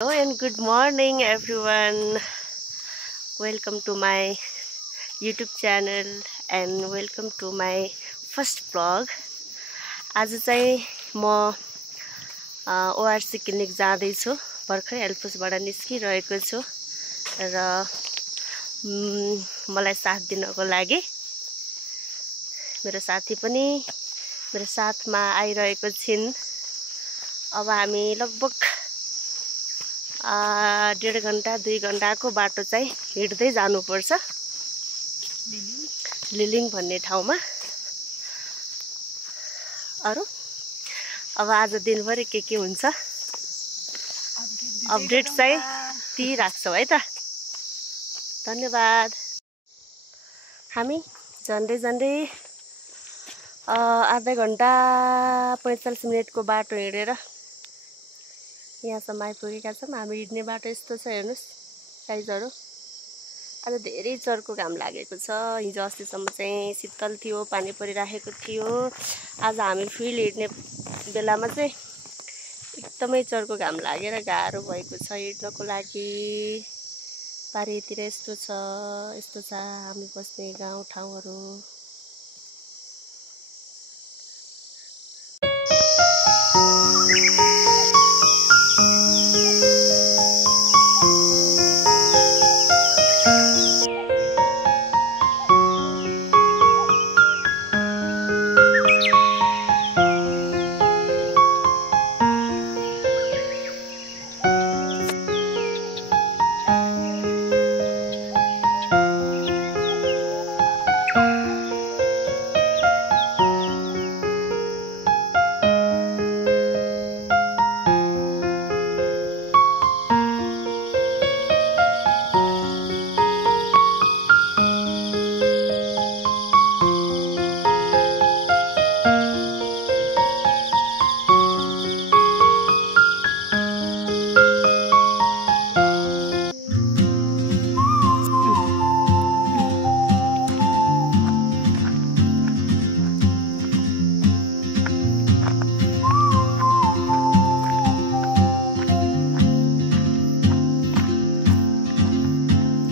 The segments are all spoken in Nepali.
Hello and good morning everyone. Welcome to my YouTube channel and welcome to my first vlog. आज चाहिँ म ORC क्लिनिक जाँदै छु। भर्खरै हेल्पसबाट निस्किरहेको छु र मलाई साथ दिनको लागि मेरो साथी पनि मेरो साथमा आइरहेको छिन्। अब हामी लगभग 1.5 घण्टा 2 घण्टाको बाटो चाहिँ हिँड्दै जानुपर्छ लिलिङ भन्ने ठाउँमा। अरु अब आज दिनभरि के हुन्छ अपडेट चाहिँ ती राख्छौ है त। धन्यवाद। हामी झन्डै आधा घण्टा 45 मिनेटको बाटो हिँडेर यहाँसम्म आइपुगेका छौँ। हामी हिँड्ने बाटो यस्तो छ, हेर्नुस् गाइजहरु। आज धेरै चर्को घाम लागेको छ। हिजो अस्तिसम्म चाहिँ शीतल थियो, पानी परिराखेको थियो। आज हामी फिल्ड हिँड्ने बेलामा चाहिँ एकदमै चर्को घाम लागेर गाह्रो भएको छ हिँड्नको लागि। पारीतिर यस्तो छ हामी बस्ने गाउँ ठाउँहरु।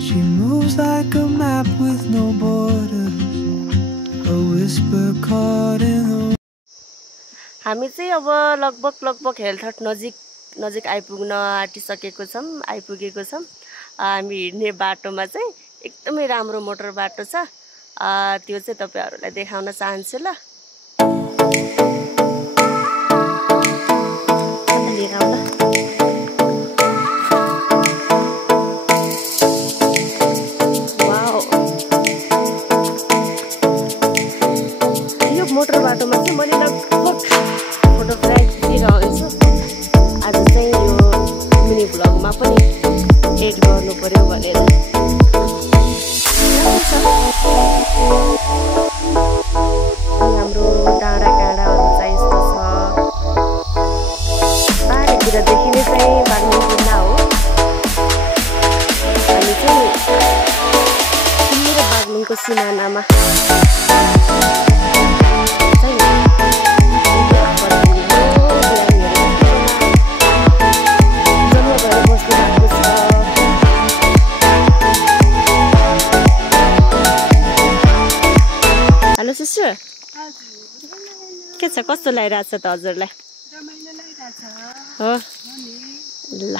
She moves like a map with no borders, a whisper caught in the... हामी चाहिँ अब लगभग हेल्थ हट नजिक आइपुग्न आँटिसकेको छौँ, आइपुगेको छौँ। हामी हिँड्ने बाटोमा चाहिँ एकदमै राम्रो मोटर बाटो छ। त्यो चाहिँ तपाईहरुलाई देखाउन चाहन्छु ल। मोटर बाटोमा चाहिँ मैले लगभग फोटोग्राफी खिचिरहेको छु। आज चाहिँ यो मिनी भ्लगमा पनि एड गर्नु पर्यो भनेर। हाम्रो डाँडा काँडाहरू चाहिँ यस्तो छ। पारीतिर देखिने चाहिँ बागलुङ जिल्ला हो। हामी चाहिँ बागलुङको सिमानामा सिस्टर के छ, कस्तो लागिरहेछ त हजुरलाई? रमाइलो लागिरहेछ हो ल।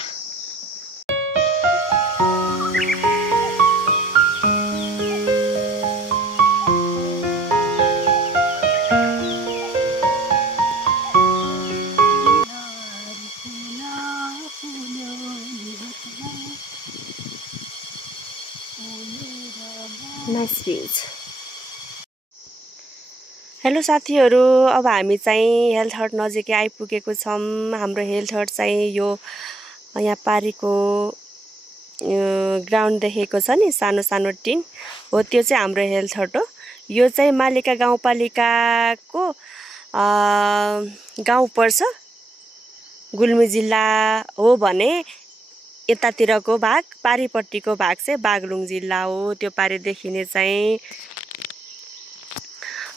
नाइस भ्यूज। हेलो साथीहरु, अब हामी चाहिँ हेल्थ हट नजिकै आइपुगेको छौँ। हाम्रो हेल्थ हट चाहिँ यो यहाँ पारीको ग्राउन्ड देखेको छ नि, सानो टिन हो, त्यो चाहिँ हाम्रो हेल्थ हट हो। यो चाहिँ मालिका गाउँपालिकाको गाउँ पर्छ। गुल्मी जिल्ला हो भने यतातिरको भाग, पारीपट्टिको भाग चाहिँ बागलुङ जिल्ला हो। त्यो पारी देखिने चाहिँ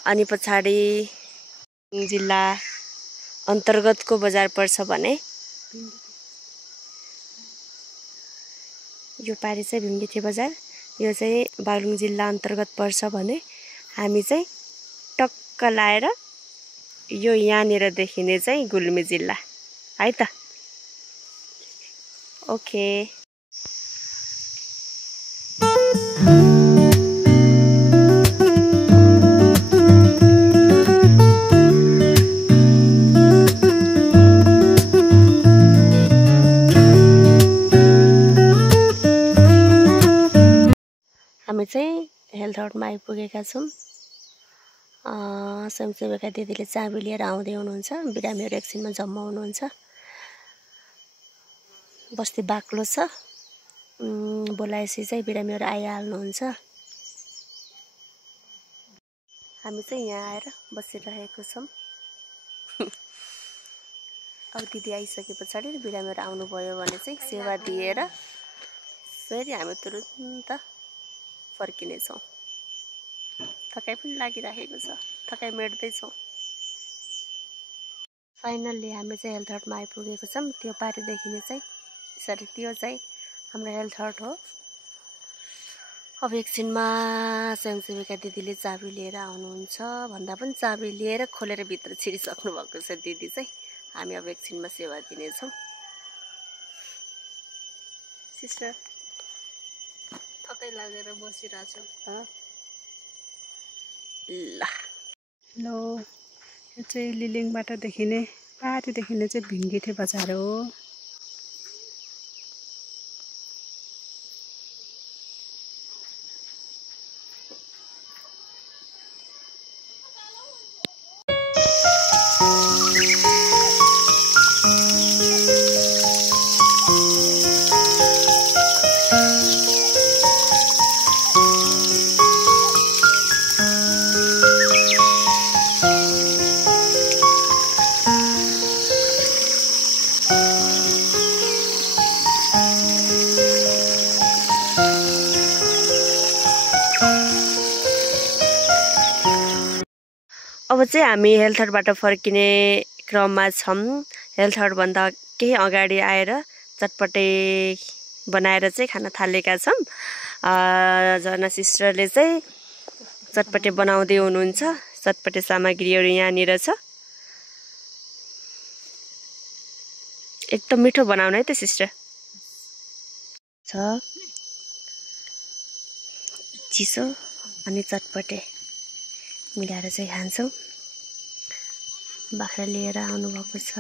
अनि पछाडी जिल्ला अन्तर्गतको बजार पर्छ भने यो पारी चाहिँ भिमगेटे बजार, यो चाहिँ बागलुङ जिल्ला अन्तर्गत पर्छ भने हामी चाहिँ टक्क लाएर यो यहाँनिर देखिने चाहिँ गुल्मी जिल्ला है त। ओके हामी चाहिँ हेल्थ हटमा आइपुगेका छौँ। स्वयंसेविका दिदीले चाबी लिएर आउँदै हुनुहुन्छ। बिरामीहरू एकछिनमा जम्मा हुनुहुन्छ। बस्ती बाक्लो छ, बोलाएपछि चाहिँ बिरामीहरू आइहाल्नुहुन्छ। हामी चाहिँ यहाँ आएर बसिरहेको छौँ। अब दिदी आइसके पछाडि बिरामीहरू आउनुभयो भने चाहिँ सेवा दिएर फेरि हामी तुरुन्त फर्किनेछौँ। थकाइ पनि लागिरहेको छ, थकाइ मेट्दैछौँ। फाइनल्ली हामी चाहिँ हेल्थ हटमा आइपुगेको छौँ। त्यो पारी देखिने चाहिँ त्यो चाहिँ हाम्रो हेल्थ हट हो। अब एकछिनमा स्वयंसेविका दिदीले चाबी लिएर आउनुहुन्छ। भन्दा पनि चाबी लिएर खोलेर भित्र छिरिसक्नु भएको छ दिदी चाहिँ। हामी अब एकछिनमा सेवा दिनेछौँ। सिस्टर थकाइ लागेर बसिरहेछौँ। ल हेलो, यो चाहिँ लिलिङबाट देखिने पारी देखिने चाहिँ भिमगेटे बजार हो। अब चाहिँ हामी हेल्थ हटबाट फर्किने क्रममा छौँ। हेल्थ हटभन्दा केही अगाडि आएर चटपटे बनाएर चाहिँ खान थालेका छौँ। जना सिस्टरले चाहिँ चटपटे बनाउँदै हुनुहुन्छ। चटपटे सामग्रीहरू यहाँनिर छ। एकदम मिठो बनाउनु है त सिस्टर। छ चिसो अनि चटपटे मिलाएर चाहिँ खान्छौँ। बाख्रा लिएर आउनुभएको छ।